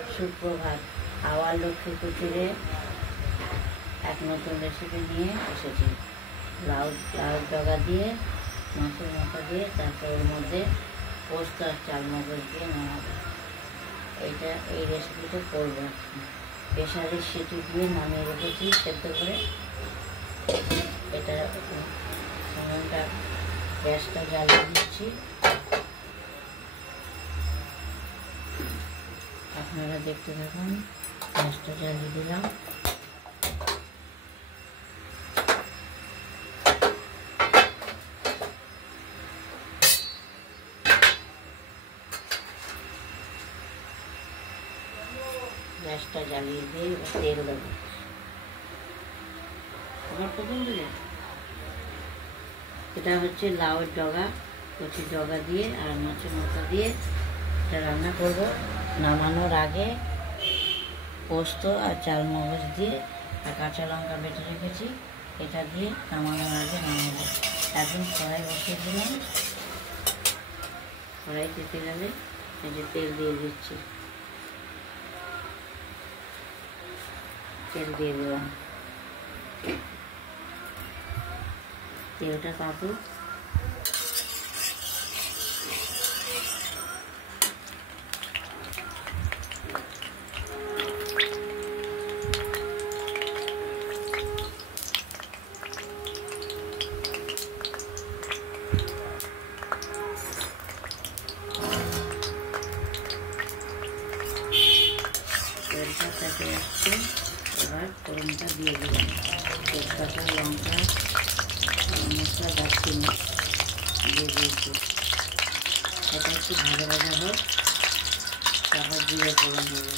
সুপ্রভাত। আবার লক্ষ্মী কুটিরে এক নতুন রেসিপি নিয়ে এসেছি। লাউ ডগা দিয়ে, মাছের মাথা দিয়ে, তারপর ওর মধ্যে পোস্ত আর চালমগজ দিয়ে নামাবো। এই রেসিপিটা করবো আজকে। প্রেসারের সিটি দিয়ে নামিয়ে রেখেছি সেদ্ধ করে। এটা সময়টা গ্যাসটা জ্বালিয়ে দিচ্ছি। আপনারা দেখতে থাকুন। গ্যাসটা জ্বালিয়ে দিলাম। গ্যাসটা জ্বালিয়ে দিয়ে এবার তেল দেবো। এটা হচ্ছে লাউয়ের ডগা, কচি ডগা দিয়ে আর মাছের মাথা দিয়ে এটা রান্না করব। নামানোর আগে পোস্ত আর চালমগজ দিয়ে আর কাঁচা লঙ্কা বেটে রেখেছি, এটা দিয়ে নামানোর আগে নামাবো। এখন কড়াই বসিয়ে দিলাম। কড়াইতে তেল আলে এই যে তেল দিয়ে দিচ্ছি। তেল দিয়ে দিলাম। তেলটা তাপুক। তেলটা পেটে আসছে। এবার ফোড়নটা দিয়ে দিলাম। তেজপাতা, লঙ্কা, মশলা, দারচিনি দিয়ে দিয়েছি। এটা একটু ভাজা ভাজা হোক, তারপর জিরে ফোড়ন দেবো।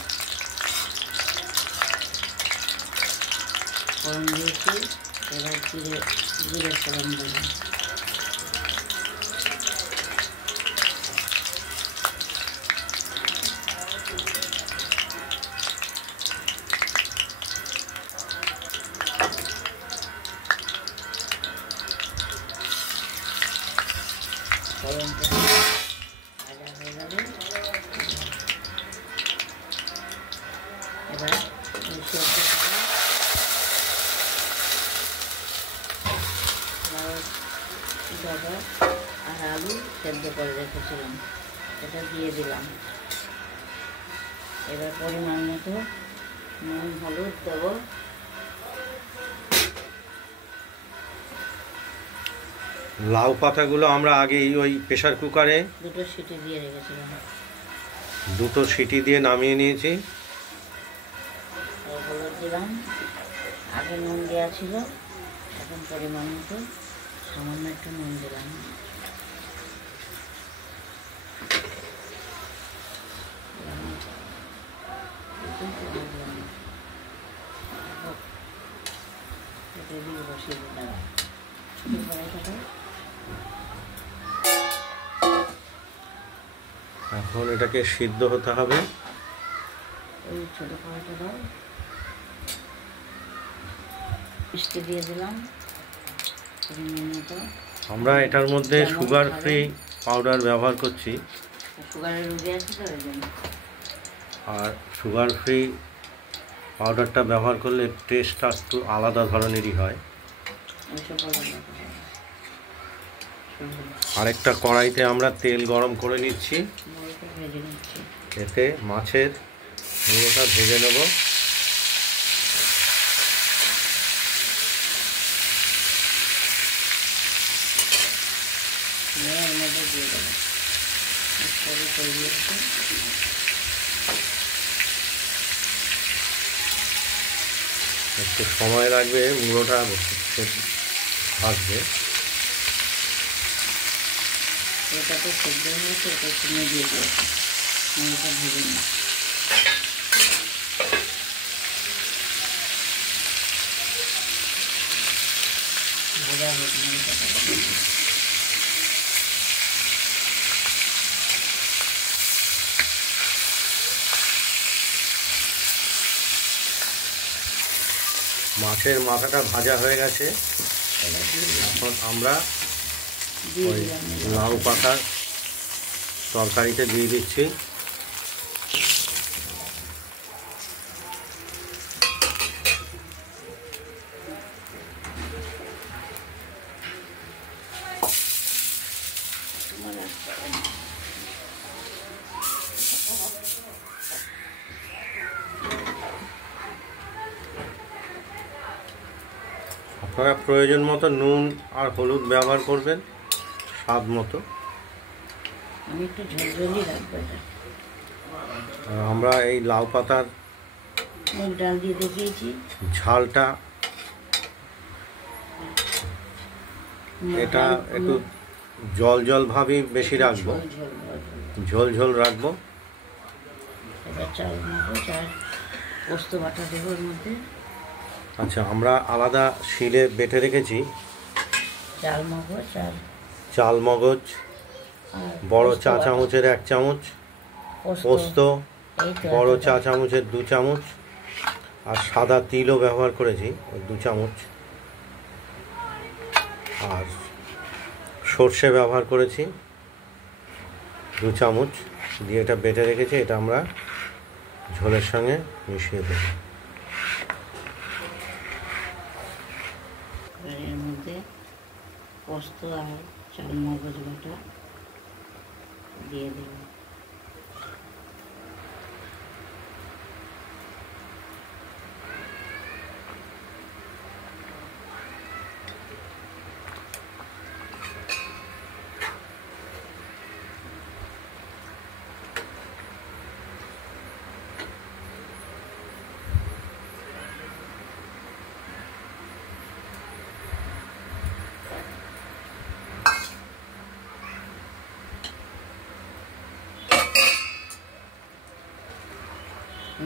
ফোড়ন দিয়েছি, এবার জিরে ফোড়ন দেবো। ফোড়নটা ভাজা হয়ে গেলে এবার সেদ্ধ করা লাউ ডগা আর আলু সেদ্ধ করে রেখেছিলাম, এটা দিয়ে দিলাম। এবার পরিমাণ মতো নুন হলুদ দেবো। লাউ পাতাগুলো আমরা আগেই ওই প্রেসার কুকারে দুটো সিটি দিয়ে রেখেছিলাম। দুটো সিটি দিয়ে নামিয়ে নিয়েছি। হলুদ দিলাম। আগে নুন দেওয়া ছিল, এখন পরিমাণ মতো সামান্য একটু নুন দিলাম। বসিয়ে দিলাম। এখন এটাকে সিদ্ধ হতে হবে। ওই ছোট কড়াইটা দাও, মিষ্টি দিয়ে দিলাম। আমরা এটার মধ্যে সুগার ফ্রি পাউডার ব্যবহার করছি। সুগারের রোগী আছে তো ওই জন্য। আর সুগার ফ্রি পাউডারটা ব্যবহার করলে টেস্টটা একটু আলাদা ধরনেরই হয়। আরেকটা কড়াইতে আমরা তেল গরম করে নিচ্ছি। এতে মাছের মুড়োটা ভেজে নেব। একটু সময় লাগবে মুড়োটা ভাজবে। এটাতে সেদ্ধ হয়েছে, এটা একটু দিয়ে দিয়েছে। মুড়োটা ভেজে নিই। ভাজা হোক মুড়োটা। মাছের মাথাটা ভাজা হয়ে গেছে। এখন আমরা ওই লাউ পাতার তরকারিতে দিয়ে দিচ্ছি। আপনারা প্রয়োজন মতো নুন আর হলুদ ব্যবহার করবেন, স্বাদ মতো। আমি একটু ঝোলঝোলই রাখবো এটা। আর আমরা এই লাউ পাতার মুগ ডাল দিয়ে দেখিয়েছি। ঝালটা এটা একটু জল জল ভাবই বেশি রাখবো, ঝোল ঝোল রাখবো। এবার চাল মগজ আর পোস্ত বাটা দেবো এর মধ্যে। আচ্ছা, আমরা আলাদা শিলে বেটে রেখেছি চাল মগজ আর চাল মগজ, বড় চা চামচের 1 চামচ, পোস্ত বড় চা চামচের 2 চামচ, আর সাদা তিলও ব্যবহার করেছি 2 চামচ, আর সর্ষে ব্যবহার করেছি 2 চামচ দিয়ে এটা বেটে রেখেছি। এটা আমরা ঝোলের সঙ্গে মিশিয়ে দেব। এর মধ্যে পোস্ত আর চাল মগজ বাটা দিয়ে দেব।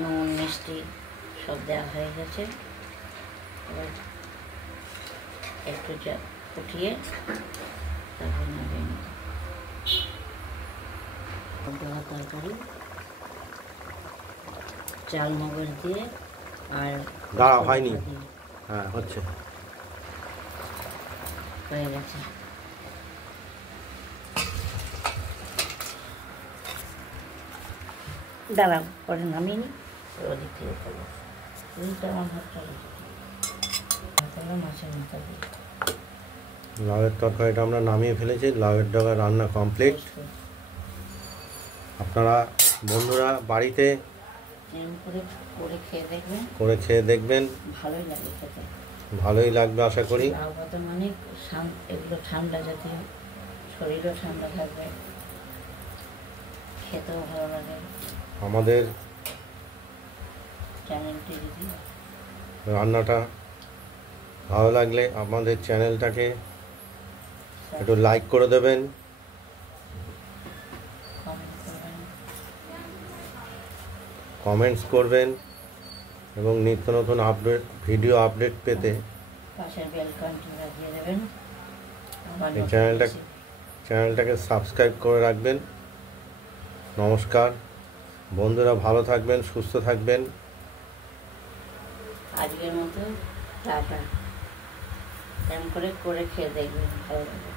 নুন মিষ্টি সব দেওয়া হয়ে গেছে। এবার একটু ফুটিয়ে তারপর নামিয়ে নেব। দেওয়া তরকারি চাল মগজ দিয়ে আর দাঁড়াও, হয়নি। হ্যাঁ, হচ্ছে, হয়ে গেছে। দাঁড়াও, পরে নামিয়ে নিই। ওদিক থেকে করবো। উল্টা আমার হাতটা তাহলে মাছের মাথা দিয়ে লাউয়ের তরকারিটা আমরা নামিয়ে ফেলেছি। লাউয়ের ডগা রান্না কমপ্লিট। আপনারা বন্ধুরা বাড়িতে করে খেয়ে দেখবেন, ভালোই লাগে খেতে। ভালোই লাগবে আশা করি। লাউ পাতা মানে এগুলো ঠান্ডা জাতীয়, শরীরও ঠান্ডা থাকবে, খেতেও ভালো লাগে। আমাদের চ্যানেলটি যদি রান্নাটা ভালো লাগলে আমাদের চ্যানেলটাকে একটু লাইক করে দেবেন, কমেন্টস করবেন এবং নিত্য নতুন ভিডিও আপডেট পেতে পাশের বেল আইকনটি বাজিয়ে দেবেন। এই চ্যানেলটাকে সাবস্ক্রাইব করে রাখবেন। নমস্কার বন্ধুরা, ভালো থাকবেন, সুস্থ থাকবেন। আজকের মতো টাটা। এরকম করে খেয়ে দেখবেন, ভালো লাগবে।